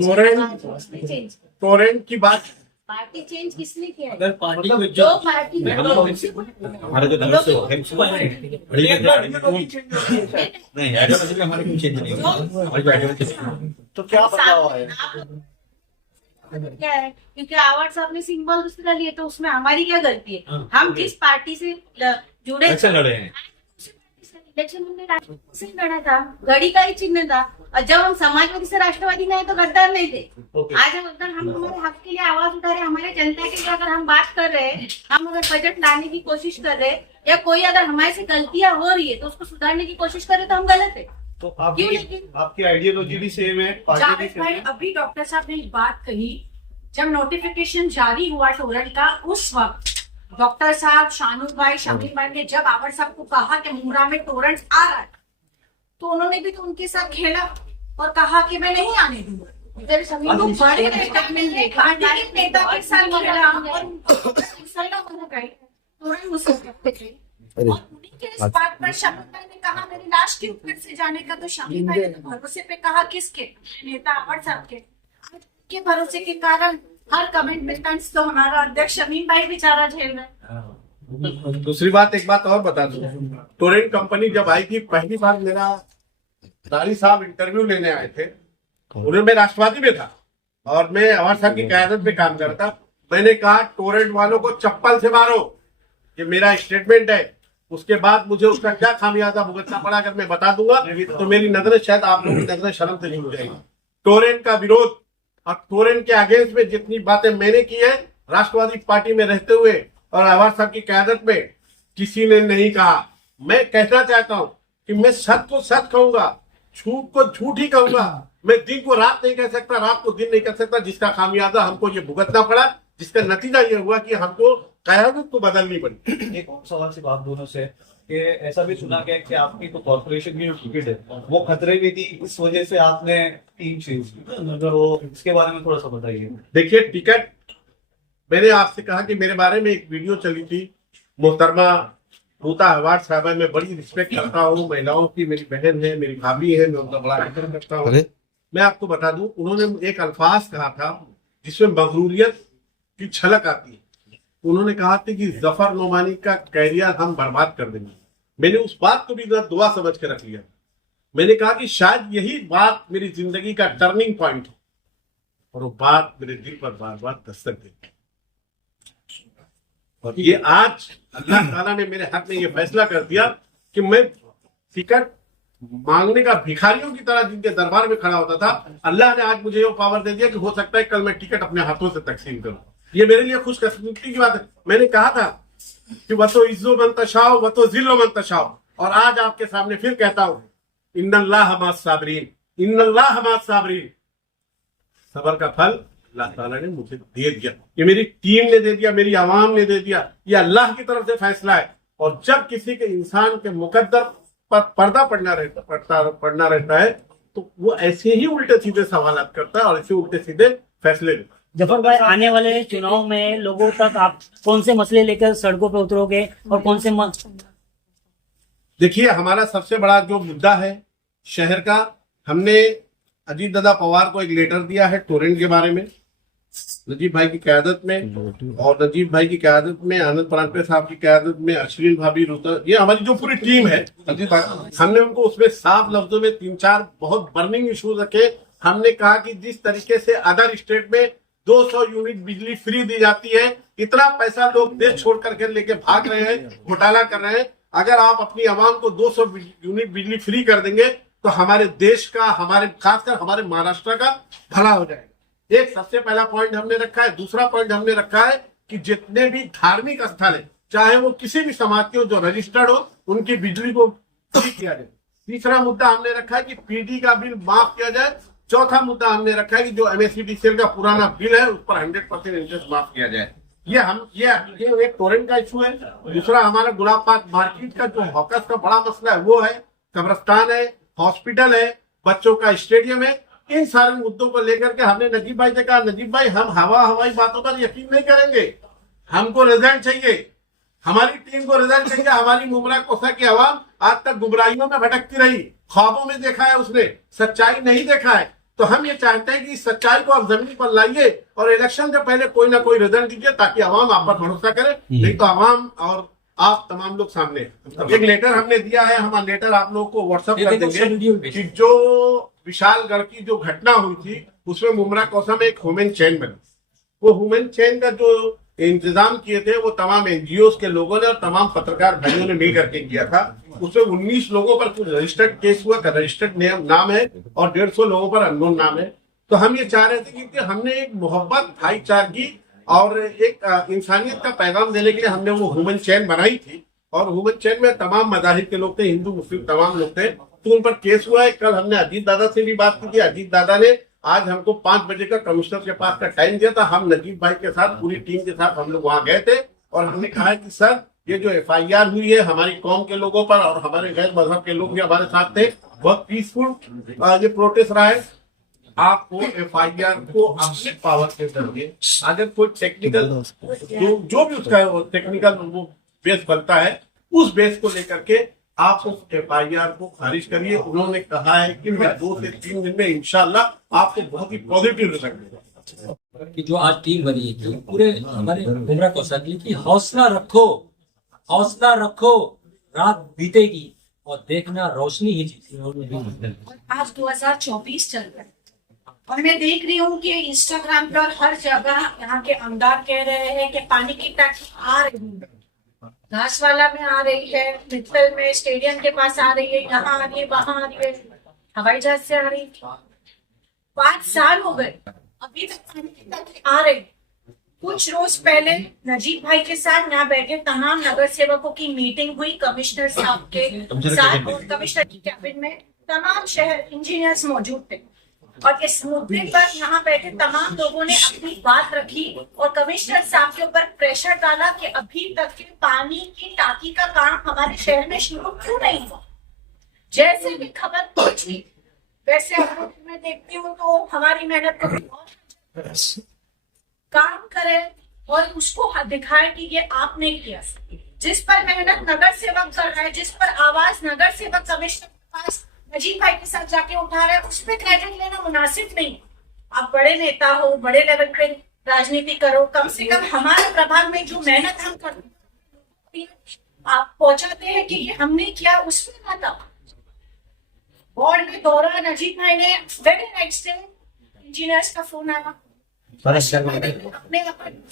टोरेंट की बात, पार्टी चेंज किसने किया है? अगर पार्टी मतलब को जो पार्टी हमारे जो धनुष से नहीं आइडियोलॉजी में हमारे कुछ चेंज नहीं हुआ, हमारी आइडियोलॉजी। तो क्या बदलाव है? क्या है, क्योंकि आवाज साहब ने सिंबल दूसरा लिए तो उसमें हमारी क्या गलती है? हम जिस पार्टी से जुड़े लड़े हैं, इलेक्शन हमने राष्ट्रवादी से लड़ा था, घड़ी का ही चिन्ह था, और जब हम समाजवादी से राष्ट्रवादी में आए तो गद्दार नहीं थे। आज अगर हम हमारे हक के लिए आवाज उठा रहे हैं, हमारे जनता के लिए अगर हम बात कर रहे हैं, हम अगर बजट लाने की कोशिश कर रहे हैं, या कोई अगर हमारे से गलतियां हो रही है तो उसको सुधारने की कोशिश करे तो हम गलत है। तो क्यों लेकिन आपकी आइडियोलॉजी भी सेम है, पार्टी भी जावेद सेम भाई, है। अभी डॉक्टर साहब ने एक बात कही, जब नोटिफिकेशन जारी हुआ टोरेंट का, उस वक्त डॉक्टर साहब, शानू भाई, शमीम भाई ने जब आवर साहब को कहा कि मुमरा में टोरेंट आ रहा है, तो उन्होंने भी तो उनके साथ खेला और कहा कि मैं नहीं आने दूंगा। तो बड़े नेता ने पार्टी के नेता के साथ खेला और मुसल्ला बना गए, टोरेंट मुसल्ला थे। और उन्हीं के इस बात पर शमीम भाई ने कहा मेरी लाश के ऊपर से जाने का, तो शमीम भाई ने तो भरोसे पे कहा, किसके? नेता आवर साहब के भरोसे के कारण हर कमिटमेंट तो हमारा अध्यक्ष शमीम भाई बेचारा झेल रहे हैं। दूसरी बात, एक बात और बता दूं, टोरेंट कंपनी जब आई थी, पहली बार मेरा दारी साहब इंटरव्यू लेने आए थे, उन्हें मैं राष्ट्रवादी में था और मैं अवार साहब की क़यादत में काम कर रहा था। मैंने कहा टोरेंट वालों को चप्पल से मारो, ये मेरा स्टेटमेंट है। उसके बाद मुझे उसका क्या खामियाजा भुगतना पड़ा अगर मैं बता दूंगा तो मेरी नजरें, शायद आप लोगों की नजरें शर्म से नहीं हो जाएगी। टोरेंट का विरोध और टोरेंट के अगेंस्ट में जितनी बातें मैंने की है राष्ट्रवादी पार्टी में रहते हुए और अवार साहब की क़यादत में, किसी ने नहीं कहा। मैं कहना चाहता हूं कि मैं सच को सच कहूंगा, झूठ को झूठ ही कहूंगा। मैं दिन को रात नहीं कह सकता, रात को दिन नहीं कह सकता, जिसका खामियाजा हमको ये भुगतना पड़ा, जिसका नतीजा ये हुआ कि हमको क़यादत को बदलनी पड़ी। एक और सवाल सिर्फ आप दोनों से, कि ऐसा भी सुना गया कि आपकी तो कॉर्पोरेशन की जो टिकट है वो खतरे में थी, इस वजह से आपने टीम चेंज की, अगर वो इसके बारे में थोड़ा सा बताइए। देखिए, टिकट मैंने आपसे कहा कि मेरे बारे में एक वीडियो चली थी, मोहतरमा रूता अहवाज साहबा, मैं बड़ी रिस्पेक्ट करता हूँ महिलाओं की, मेरी बहन है, मेरी भाभी है, मैं उनका बड़ा आदर करता हूँ। मैं आपको बता दूं, उन्होंने एक अल्फाज कहा था जिसमें मगरूरियत की झलक आती है। उन्होंने कहा था कि जफर नोमानी का कैरियर हम बर्बाद कर देंगे। मैंने उस बात को भी दुआ समझ के रख लिया। मैंने कहा कि शायद यही बात मेरी जिंदगी का टर्निंग पॉइंट है, और वो बात मेरे दिल पर बार बार दस्तक देती। और ये आज अल्लाह ताला ने मेरे हक में ये फैसला कर दिया कि मैं टिकट मांगने का भिखारियों की तरह जिनके दरबार में खड़ा होता था, अल्लाह ने आज मुझे ये पावर दे दिया कि हो सकता है कल मैं टिकट अपने हाथों से तकसीम करूं। ये मेरे लिए खुशकिस्मती की बात है। मैंने कहा था कि वह तो इज्जो मन तशाओ वह तो जिल्लो मन तशाओ, और आज आपके सामने फिर कहता हूं, इन्नल्लाह मास साबरीन, इन्नल्लाह मास साबरीन। सबर का फल अल्लाह ताला ने मुझे दे दिया, ये मेरी टीम ने दे दिया, मेरी आवाम ने दे दिया, ये अल्लाह की तरफ से फैसला है। और जब किसी के इंसान के मुकद्दर पर पर्दा पड़ना रहता है तो वो ऐसे ही उल्टे सीधे सवाल करता है और ऐसे उल्टे सीधे फैसले लेता है। जफर भाई, आने वाले चुनाव में लोगों तक आप कौन से मसले लेकर सड़कों पे उतरोगे और कौन से देखिए, हमारा सबसे बड़ा जो मुद्दा है शहर का, हमने अजीत दादा पवार को एक लेटर दिया है टोरेंट के बारे में, नजीब भाई की क़यादत में, और नजीब भाई की क़यादत में, आनंद परांठे साहब की क़यादत में, अश्विन भाभी, रूता, ये हमारी जो पूरी टीम है, हमने उनको उसमें साफ लफ्जों में 3-4 बहुत बर्निंग इश्यूज रखे। हमने कहा कि जिस तरीके से अदर स्टेट में 200 यूनिट बिजली फ्री दी जाती है, इतना पैसा लोग देश छोड़ करके लेके भाग रहे हैं, घोटाला कर रहे हैं। अगर आप अपनी आवाम को 200 यूनिट बिजली फ्री कर देंगे तो हमारे देश का, हमारे खासकर हमारे महाराष्ट्र का भला हो जाएगा। एक सबसे पहला पॉइंट हमने रखा है। दूसरा पॉइंट हमने रखा है कि जितने भी धार्मिक स्थल है, चाहे वो किसी भी समाज के हो जो रजिस्टर्ड हो, उनकी बिजली को फ्री किया जाए। तीसरा मुद्दा हमने रखा है कि पीडी का बिल माफ किया जाए। चौथा मुद्दा हमने रखा है कि जो MSEDCL का पुराना बिल है उस पर 100% इंटरेस्ट माफ किया जाए। ये एक टोरेंट का इशू है। दूसरा हमारा गुलाब पार्क मार्केट का जो हॉकर्स का बड़ा मसला है वो है, कब्रिस्तान है, हॉस्पिटल है, बच्चों का स्टेडियम है। इन सारे मुद्दों को लेकर के हमने नजीब भाई से कहा, नजीब भाई हम हवाई बातों पर यकीन नहीं करेंगे, हमको रिजल्ट चाहिए, हमारी टीम को रिजल्ट चाहिए। हमारी मुमरा कोसा की आवाम आज तक गुमराहियों में भटकती रही, ख्वाबों में देखा है उसने, सच्चाई नहीं देखा है। तो हम ये चाहते हैं कि इस सच्चाई को आप जमीन पर लाइए और इलेक्शन से पहले कोई ना कोई रिजल्ट दीजिए ताकि आवाम आप पर भरोसा करे। नहीं तो आवाम और आप तमाम लोग सामने। एक लेटर हमने दिया है, हमारा लेटर आप लोगों को व्हाट्सएप कर देंगे कि जो विशालगढ़ की जो घटना हुई थी उसमें मुमरा कोसा में एक ह्यूमन चेन बना। वो ह्यूमन चेन का जो इंतजाम किए थे वो तमाम NGOs के लोगों ने और तमाम पत्रकार भाइयों ने मिल करके किया था। उसमें 19 लोगों पर कुछ रजिस्टर्ड केस हुआ, रजिस्टर्ड नाम है, और 150 लोगों पर अननोन नाम है। तो हम ये चाह रहे थे कि हमने एक मोहब्बत, भाईचारगी और एक इंसानियत का पैगाम देने के लिए हमने वो ह्यूमन चेन बनाई थी। और ह्यूमन चेन में तमाम मज़ाहिब के लोग थे, हिंदू मुस्लिम तमाम लोग थे। तो उन पर केस हुआ है। कल हमने अजीत दादा से भी बात की थी। अजीत दादा ने आज हमको 5 बजे का कमिश्नर के पास का टाइम दिया था। हम नजीब भाई के साथ, पूरी टीम के साथ हम लोग वहां गए थे और हमने कहा कि सर ये जो FIR हुई है हमारी कौम के लोगों पर और हमारे गैर मजहब के लोग भी हमारे साथ थे, बहुत पीसफुल ये प्रोटेस्ट रहा है। आपको FIR को अपने पावर से करिए। अगर कोई टेक्निकल जो भी उसका टेक्निकल वो बेस बनता है, उस बेस को लेकर के आप उस FIR को खारिज करिए। उन्होंने कहा है कि मैं 2 से 3 दिन में इंशाल्लाह आपको बहुत ही पॉजिटिव रिजल्ट दूंगा। कि जो आज टीम बनी है कि पूरे हमारे मुमरा कोसा की हौसला रखो, हौसला रखो, रात बीतेगी और देखना रोशनी ही जीती। आज 2024 चल रहा है और मैं देख रही हूँ कि इंस्टाग्राम पर हर जगह यहाँ के आमदार कह रहे हैं कि पानी की टैक्स आ रही है, घासवाला में आ रही है, मित्तल में स्टेडियम के पास आ रही है, यहाँ आ रही है, वहां आ रही है, हवाई जहाज से आ रही है। 5 साल हो गए, अभी तक पानी की टैक्स आ रही। कुछ रोज पहले नजीब भाई के साथ यहाँ बैठे तमाम नगर सेवकों की मीटिंग हुई कमिश्नर साहब के साथ, और कमिश्नर की कैबिन में तमाम शहर इंजीनियर्स मौजूद थे। और इस मुद्दे पर यहाँ बैठे तमाम लोगों ने अपनी बात रखी और कमिश्नर साहब के ऊपर प्रेशर डाला कि अभी तक के पानी की टाकी का काम हमारे शहर में शुरू क्यों नहीं हुआ। जैसे भी खबर पहुंची वैसे मैं देखती हूँ तो हमारी मेहनत को बहुत काम करे और उसको दिखाए कि ये आपने किया। जिस पर मेहनत नगर सेवक कर रहा है, जिस पर आवाज नगर सेवक कमिश्नर के पास नजीब भाई के साथ जाके उठा रहे हैं, उस पर क्रेडिट लेना मुनासिब नहीं। आप बड़े नेता हो, बड़े लेवल पे राजनीति करो, कम से कम हमारे प्रभाग में जो मेहनत हम करते हैं आप पहुंचाते हैं कि ये हमने किया, उसमें ना था। बोर्ड में दौरा नजीब भाई ने वेरी नेक्स्ट डे इंजीनियर्स का फोन आया, अपने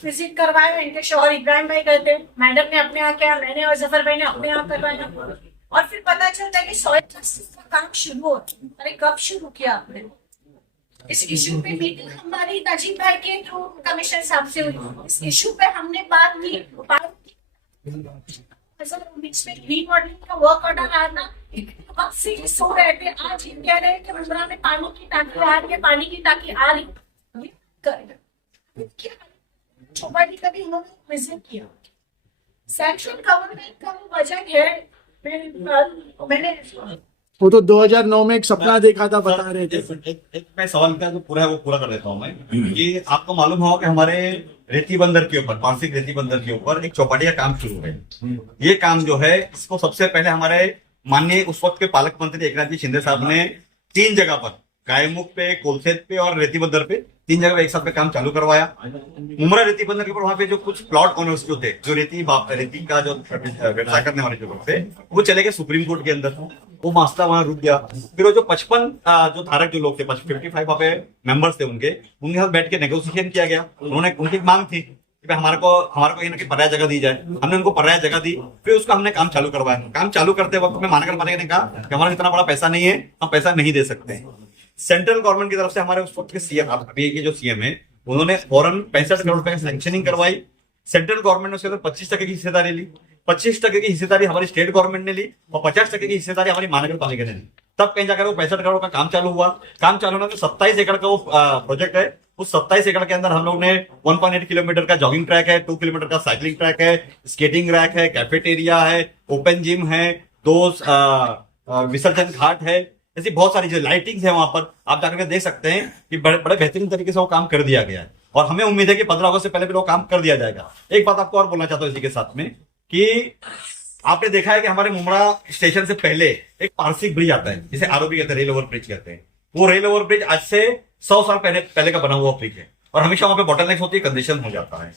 विजिट करवाया। इनके शौहर इब्राहिम भाई गए थे, मैडम ने अपने यहाँ किया, मैंने और जफर भाई ने अपने यहाँ करवाया। और फिर पता चलता है कि सॉइल जस्टिस का काम शुरू होता है। अरे कब शुरू किया आपने? इस इशू पे मीटिंग हमारी नजीब भाई के थ्रू कमिश्नर साहब से हुई। इस इशू पे हमने बात की। रीमॉडलिंग का वर्क ऑर्डर आया था, वक्त से ये सो रहे थे। आज ये कह रहे हैं कि मुंब्रा में पानी की टाकी आ रही है, पानी की टाकी आ रही चौपाटी का भी उन्होंने विजिट किया। सेंट्रल गवर्नमेंट का वो बजट है, मैंने वो तो 2009 में एक सपना देखा था, बता रहे थे। एक मैं सवाल का जो पूरा है वो पूरा कर देता हूँ मैं। कि आपको मालूम होगा कि हमारे रेती बंदर के ऊपर, पारसिक रेती बंदर के ऊपर एक चौपाटी का काम शुरू है। ये काम जो है इसको सबसे पहले हमारे माननीय उस वक्त के पालक मंत्री एकनाथ जी शिंदे साहब ने 3 जगह पर, गायमुख पे, कोलसेत पे और रेती बंदर पे, 3 जगह एक साथ पे काम चालू करवाया। मुमरा रेती बंदर के ऊपर वहां पे जो कुछ प्लॉट ओनर्स जो थे, जो रेती का जो व्यवसाय करने वाले जो लोग थे, वो चले गए सुप्रीम कोर्ट के अंदर। वो मामला वहां रुक गया। फिर वो जो 55 जो धारक जो लोग थे, 55 वहां पे मेंबर्स थे, उनके साथ बैठ के नेगोशिएशन किया गया। उन्होंने, उनकी मांग थी कि हमारे को इनकी पर्याय जगह दी जाए। हमने उनको पर्याय जगह दी, फिर उसका हमने काम चालू करवाया। काम चालू करते वक्त में महानगर पालिका ने कहा कि हमारा इतना बड़ा पैसा नहीं है, हम पैसा नहीं दे सकते। सेंट्रल गवर्नमेंट की तरफ से हमारे उस वक्त के सीएम, अभी के जो सीएम है, उन्होंने फौरन 65 करोड़ रुपए की सैंक्शनिंग करवाई। सेंट्रल गवर्नमेंट ने उसके अंदर 25% की हिस्सेदारी ली। 25% की हिस्सेदारी हमारी स्टेट गवर्नमेंट ने ली और 50% की हिस्सेदारी हमारी महानगर पालिका ने ली। तब कहीं जाकर वो 65 करोड़ का काम चालू हुआ। काम चालू होने में 27 एकड़ का वो प्रोजेक्ट है। उस 27 एकड़ के अंदर हम लोग ने 1.8 किलोमीटर का जॉगिंग ट्रैक है, 2 किलोमीटर का साइकिलिंग ट्रैक है, स्केटिंग रैक है, कैफेटेरिया है, ओपन जिम है, 2 विसर्जन घाट है, ऐसी बहुत सारी जो लाइटिंग्स है वहां पर आप जाकर देख सकते हैं कि बड़े बेहतरीन तरीके से वो काम कर दिया गया है। और हमें उम्मीद है कि 15 अगस्त से पहले भी वो काम कर दिया जाएगा। एक बात आपको और बोलना चाहता हूँ इसी के साथ में कि आपने देखा है कि हमारे मुमरा स्टेशन से पहले एक पारसिक ब्रिज आता है, जिसे आरओबी कहते हैं, रेल ओवर ब्रिज कहते हैं। वो रेल ओवर ब्रिज आज से 100 साल पहले का बना हुआ ब्रिज है और हमेशा वहां पे बॉटलनेक्स होती है, कंजेशन हो जाता है।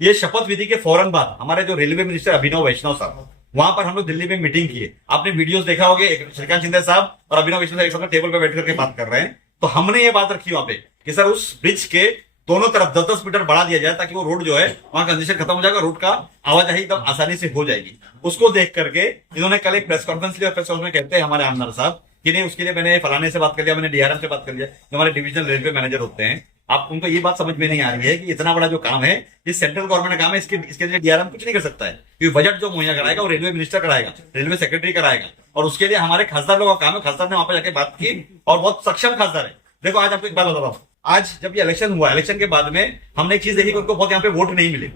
ये शपथ विधि के फौरन बाद हमारे जो रेलवे मिनिस्टर अभिनव वैष्णव साहब, वहां पर हम लोग दिल्ली में मीटिंग किए। आपने वीडियोस देखा होगा, श्रीकांत शिंदे साहब और अभिनव वैष्णव एक साथ टेबल पे बैठ करके बात कर रहे हैं। तो हमने ये बात रखी वहां पे कि सर उस ब्रिज के दोनों तरफ 10-10 मीटर बढ़ा दिया जाए ताकि वो रोड जो है वहां कंजेशन खत्म हो जाएगा, रोड का आवाजाही एकदम आसानी से हो जाएगी। उसको देख करके इन्होंने कल एक प्रेस कॉन्फ्रेंस लिया। प्रेस कॉन्फ्रेंस में कहते हैं हमारे आमदार साहब कि नहीं, उसके लिए मैंने फलाने से बात कर लिया, मैंने डीआरएम से बात कर लिया, जो हमारे डिविजनल रेलवे मैनेजर होते हैं। आप उनको ये बात समझ में नहीं आ रही है कि इतना बड़ा जो काम है, ये सेंट्रल गवर्नमेंट का काम है, इसके लिए डीआरएम कुछ नहीं कर सकता है। क्योंकि बजट जो मुहैया कराएगा वो रेलवे मिनिस्टर कराएगा, रेलवे सेक्रेटरी कराएगा, और उसके लिए हमारे खासदार लोगों का काम है। खासदार ने वहां पर जाके बात की और बहुत सक्षम खासदार है। देखो आज आपको एक बात बता रहा हूं, आज जब ये इलेक्शन हुआ, इलेक्शन के बाद में हमने एक चीज देखी कि उनको बहुत यहाँ पे वोट नहीं मिले,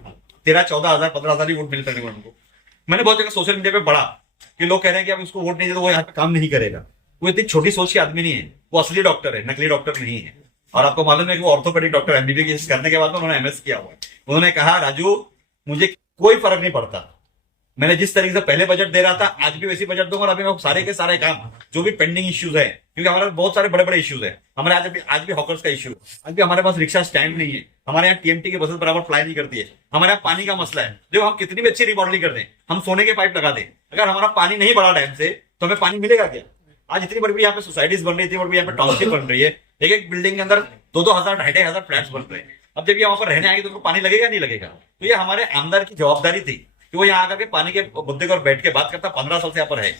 13-14 हजार 15 हजार ही वोट मिले तकरीबन उनको। मैंने बहुत जगह सोशल मीडिया पे पढ़ा कि लोग कह रहे हैं कि अब उसको वोट नहीं दे तो वो यहाँ पे काम नहीं करेगा। वो इतनी छोटी सोच के आदमी नहीं है, वो असली डॉक्टर है, नकली डॉक्टर नहीं है। और आपको मालूम है कि वो ऑर्थोपेडिक डॉक्टर, एमबीबीएस करने के बाद में उन्होंने एमएस किया हुआ है। उन्होंने कहा राजू मुझे कोई फर्क नहीं पड़ता, मैंने जिस तरीके से पहले बजट दे रहा था आज भी वैसी बजट दूंगा और अभी मैं सारे के सारे काम जो भी पेंडिंग इश्यूज है, क्योंकि हमारे बहुत सारे बड़े बड़े इश्यूज है। हमारे आज भी हॉकर्स का इश्यू, आज भी हमारे पास रिक्शा स्टैंड नहीं है, हमारे यहाँ टीएमटी की बसेस बराबर फ्लाई नहीं करती है, हमारे यहाँ पानी का मसला है। जो हम कितनी भी अच्छी रिमॉडलिंग कर दें, हम सोने के पाइप लगा दें, अगर हमारा पानी नहीं बढ़ा डैम से तो हमें पानी मिलेगा क्या? आज इतनी बड़ी बड़ी यहाँ पे सोसाइटीज बन रही थी, बड़ी यहाँ पे टाउनशिप बन रही है, एक बिल्डिंग के अंदर 2-2 हजार 2,500 फ्लैट्स बन रहे हैं। अब जब ये वहां पर रहने आएंगे तो उनको पानी लगेगा नहीं लगेगा? तो ये हमारे आमदार की जवाबदारी थी कि वो यहाँ आकर के पानी के मुद्दे पर बैठ के बात करता। 15 साल से यहाँ पर है।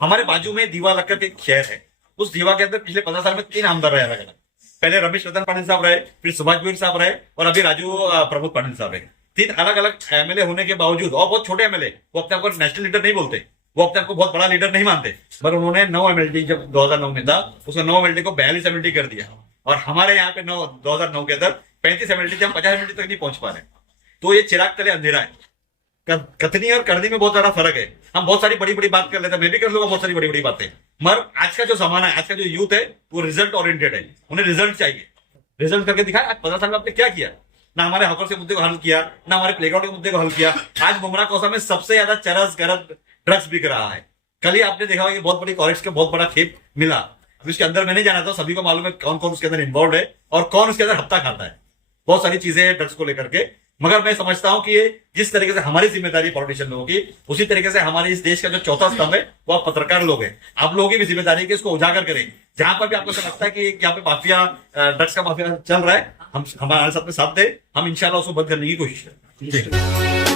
हमारे बाजू में दीवा लगकर के एक शहर है, उस दीवा के अंदर पिछले 15 साल में 3 आमदार रहे अलग अलग। पहले रमेश रतन पाटिल साहब रहे, फिर सुभाष गोयल साहब रहे और अभी राजू प्रमोद पाटिल साहब रहे। 3 अलग अलग एमएलए होने के बावजूद, और बहुत छोटे एमएलए, वो अपने आपको नेशनल लीडर नहीं बोलते, वो अपने आपको बहुत बड़ा लीडर नहीं मानते, पर उन्होंने 9 एमएलडी जब 2009 में था, उसका 9 एमएलडी को 42 एमएलडी कर दिया। और हमारे यहाँ पे 2009 के अंदर 35 से हम 50 तक नहीं पहुंच पा रहे। तो ये चिराग तले अंधेरा है। कथनी और करनी में बहुत ज्यादा फर्क है। हम बहुत सारी बड़ी बड़ी बात कर लेते हैं, मैं भी कर लूंगा बहुत सारी बड़ी बड़ी बातें, मगर आज का जो जमाना है, आज का जो यूथ है वो रिजल्ट ओरिएंटेड है। उन्हें रिजल्ट चाहिए, रिजल्ट करके दिखाया। आज 15 साल में आपने क्या किया? ना हमारे हॉकर के मुद्दे को हल किया, ना हमारे प्लेग्राउंड के मुद्दे को हल किया। आज मुमरा कोसा में सबसे ज्यादा चरस गरज ड्रग्स बिक रहा है। कल ही आपने देखा होगा कि बहुत बड़ी कॉलेज का बहुत बड़ा खेप मिला। उसके अंदर मैं नहीं जाना था, सभी को मालूम है कौन कौन उसके अंदर इन्वॉल्व है और कौन उसके अंदर हफ्ता खाता है। बहुत सारी चीजें हैं ड्रग्स को लेकर के, मगर मैं समझता हूं कि ये जिस तरीके से हमारी जिम्मेदारी पॉलिटिशियन लोगों की, उसी तरीके से हमारे इस देश का जो चौथा स्तंभ है वो आप पत्रकार लोग हैं। आप लोगों की भी जिम्मेदारी है कि इसको उजागर करें। जहां पर भी आपको ऐसा लगता है कि यहाँ पे माफिया, ड्रग्स का माफिया चल रहा है, हम हमारे साथ में साथ दे, हम इंशाल्लाह उसको बंद करने की कोशिश करें।